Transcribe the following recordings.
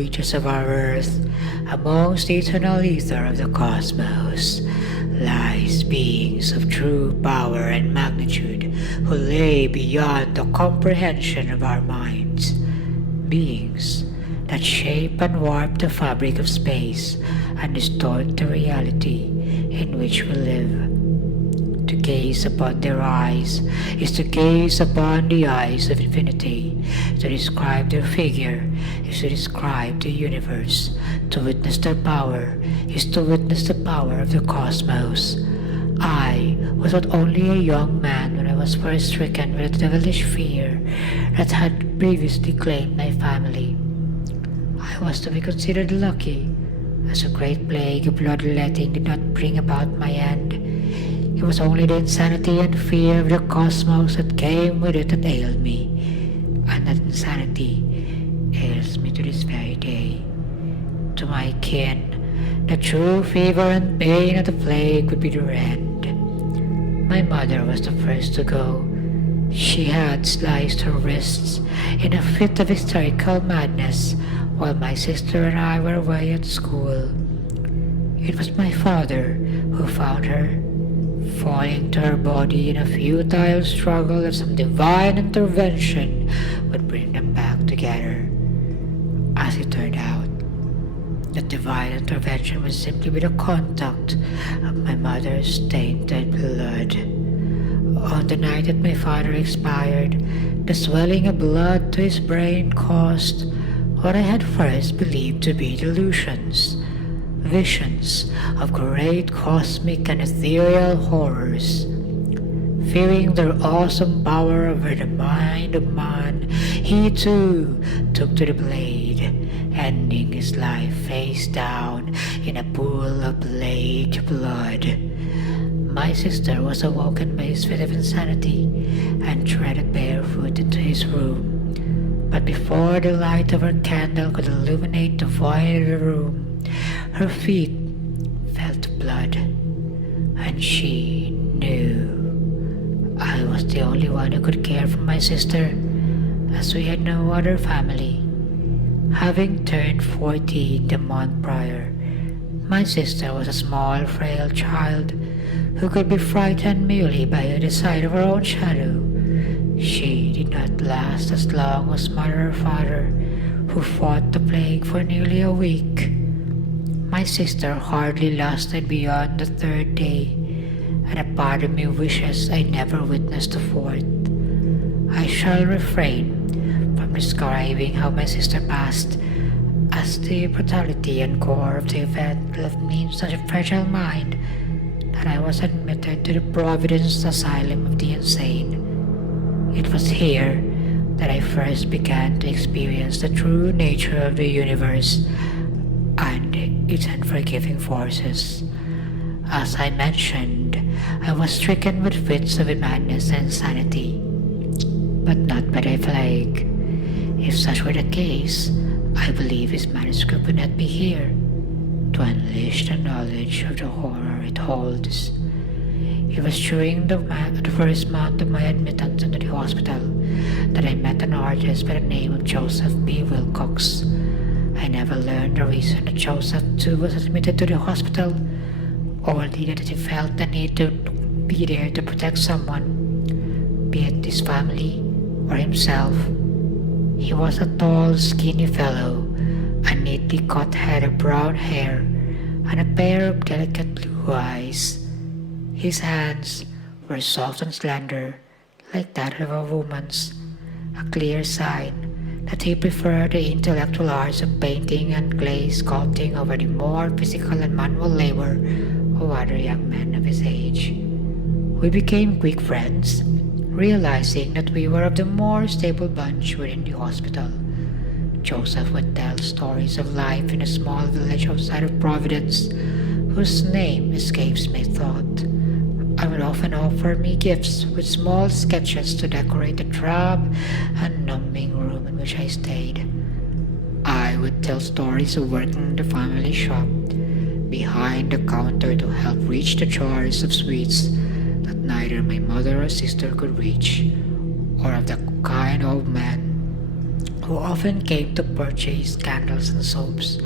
reaches of our earth, amongst the eternal ether of the cosmos, lies beings of true power and magnitude who lay beyond the comprehension of our minds. Beings that shape and warp the fabric of space and distort the reality in which we live. To gaze upon their eyes is to gaze upon the eyes of infinity. To describe their figure is to describe the universe. To witness their power is to witness the power of the cosmos. I was not only a young man when I was first stricken with a devilish fear that had previously claimed my family. I was to be considered lucky, as a great plague of bloodletting did not bring about my end. It was only the insanity and fear of the cosmos that came with it that ailed me, and that insanity ails me to this very day. To my kin, the true fever and pain of the plague would be their end. My mother was the first to go. She had sliced her wrists in a fit of hysterical madness while my sister and I were away at school. It was my father who found her, falling to her body in a futile struggle that some divine intervention would bring them back together. As it turned out, the divine intervention was simply with the contact of my mother's tainted blood. On the night that my father expired, the swelling of blood to his brain caused what I had first believed to be delusions, visions of great cosmic and ethereal horrors. Fearing their awesome power over the mind of man, he too took to the blade, ending his life face down in a pool of blade blood. My sister was awoken by his fit of insanity and treaded barefoot into his room. But before the light of her candle could illuminate the void of the room, her feet fell to blood, and she knew. I was the only one who could care for my sister, as we had no other family. Having turned 14 the month prior, my sister was a small, frail child who could be frightened merely by the sight of her own shadow. She did not last as long as mother or father, who fought the plague for nearly a week. My sister hardly lasted beyond the third day, and a part of me wishes I never witnessed the fourth. I shall refrain from describing how my sister passed, as the brutality and gore of the event left me in such a fragile mind that I was admitted to the Providence Asylum of the insane. It was here that I first began to experience the true nature of the universe and its unforgiving forces. As I mentioned, I was stricken with fits of madness and insanity, but not by the plague. If such were the case, I believe his manuscript would not be here to unleash the knowledge of the horror it holds. It was during the first month of my admittance into the hospital that I met an artist by the name of Joseph B. Wilcox. I never learned the reason that Joseph too was admitted to the hospital, only that he felt the need to be there to protect someone, be it his family or himself. He was a tall, skinny fellow, a neatly cut head of brown hair, and a pair of delicate blue eyes. His hands were soft and slender, like that of a woman's, a clear sign that he preferred the intellectual arts of painting and clay sculpting over the more physical and manual labor of other young men of his age. We became quick friends, realizing that we were of the more stable bunch within the hospital. Joseph would tell stories of life in a small village outside of Providence, whose name escapes my thought, and would often offer me gifts with small sketches to decorate the drab and numbing room in which I stayed. I would tell stories of working in the family shop, behind the counter to help reach the jars of sweets that neither my mother or sister could reach, or of the kind old man who often came to purchase candles and soaps,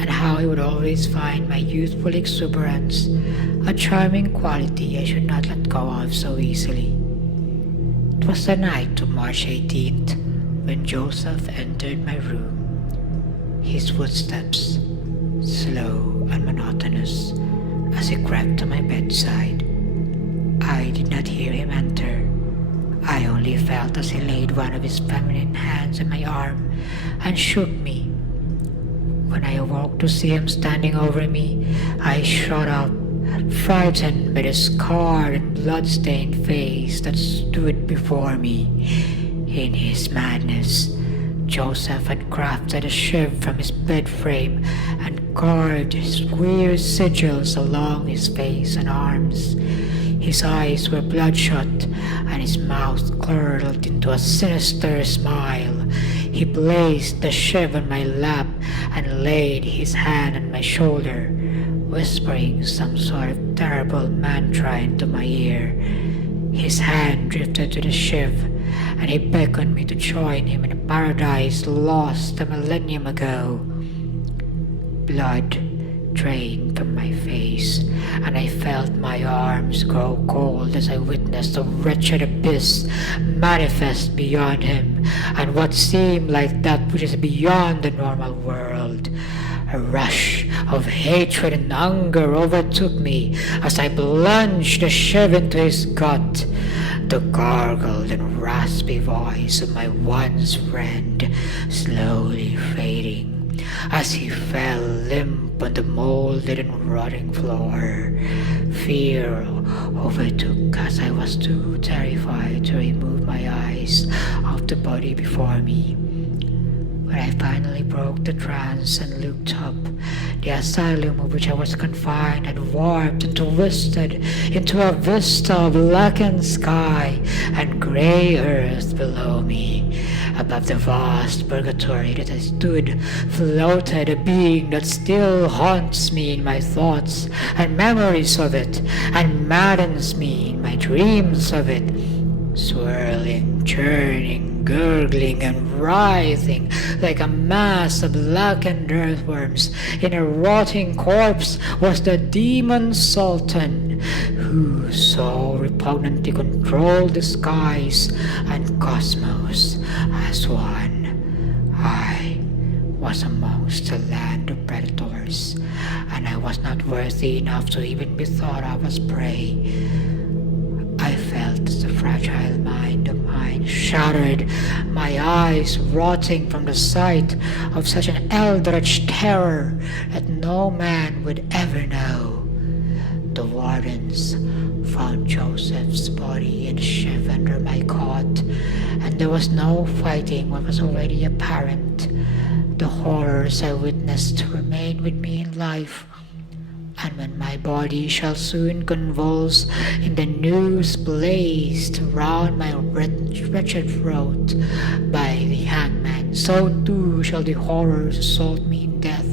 and how he would always find my youthful exuberance a charming quality I should not let go of so easily. It was the night of March 18th when Joseph entered my room, his footsteps slow and monotonous as he crept to my bedside. I did not hear him enter. I only felt as he laid one of his feminine hands on my arm and shook me. When I awoke to see him standing over me, I shot up, frightened by the scarred and blood-stained face that stood before me. In his madness, Joseph had crafted a shiv from his bed frame and carved queer sigils along his face and arms. His eyes were bloodshot, and his mouth curled into a sinister smile. He placed the shiv on my lap and laid his hand on my shoulder, whispering some sort of terrible mantra into my ear. His hand drifted to the shiv, and he beckoned me to join him in a paradise lost a millennium ago. Blood drained from my face, and I felt my arms grow cold as I witnessed the wretched abyss manifest beyond him, and what seemed like that which is beyond the normal world. A rush of hatred and anger overtook me as I plunged the shiv into his gut. The gargled and raspy voice of my once friend slowly fading as he fell limp on the molded and rotting floor. Fear overtook as I was too terrified to remove my eyes off the body before me. When I finally broke the trance and looked up, the asylum of which I was confined had warped and twisted into a vista of blackened sky and grey earth below me. Above the vast purgatory that I stood floated a being that still haunts me in my thoughts and memories of it, and maddens me in my dreams of it. Swirling, churning, gurgling, and writhing like a mass of blackened earthworms in a rotting corpse was the demon Sultan, who so repugnantly controlled the skies and cosmos as one. I was amongst a land of predators, and I was not worthy enough to even be thought of as prey. I felt the fragile mind of mine shattered, my eyes rotting from the sight of such an eldritch terror that no man would ever know. The wardens found Joseph's body and shiv under my cot, and there was no fighting what was already apparent. The horrors I witnessed remained with me in life, and when my body shall soon convulse in the noose blazed round my wretched throat by the hangman, so too shall the horrors assault me in death.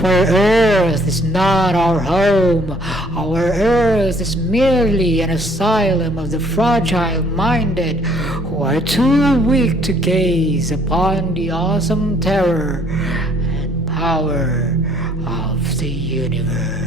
For earth is not our home. Our earth is merely an asylum of the fragile-minded who are too weak to gaze upon the awesome terror and power of the universe.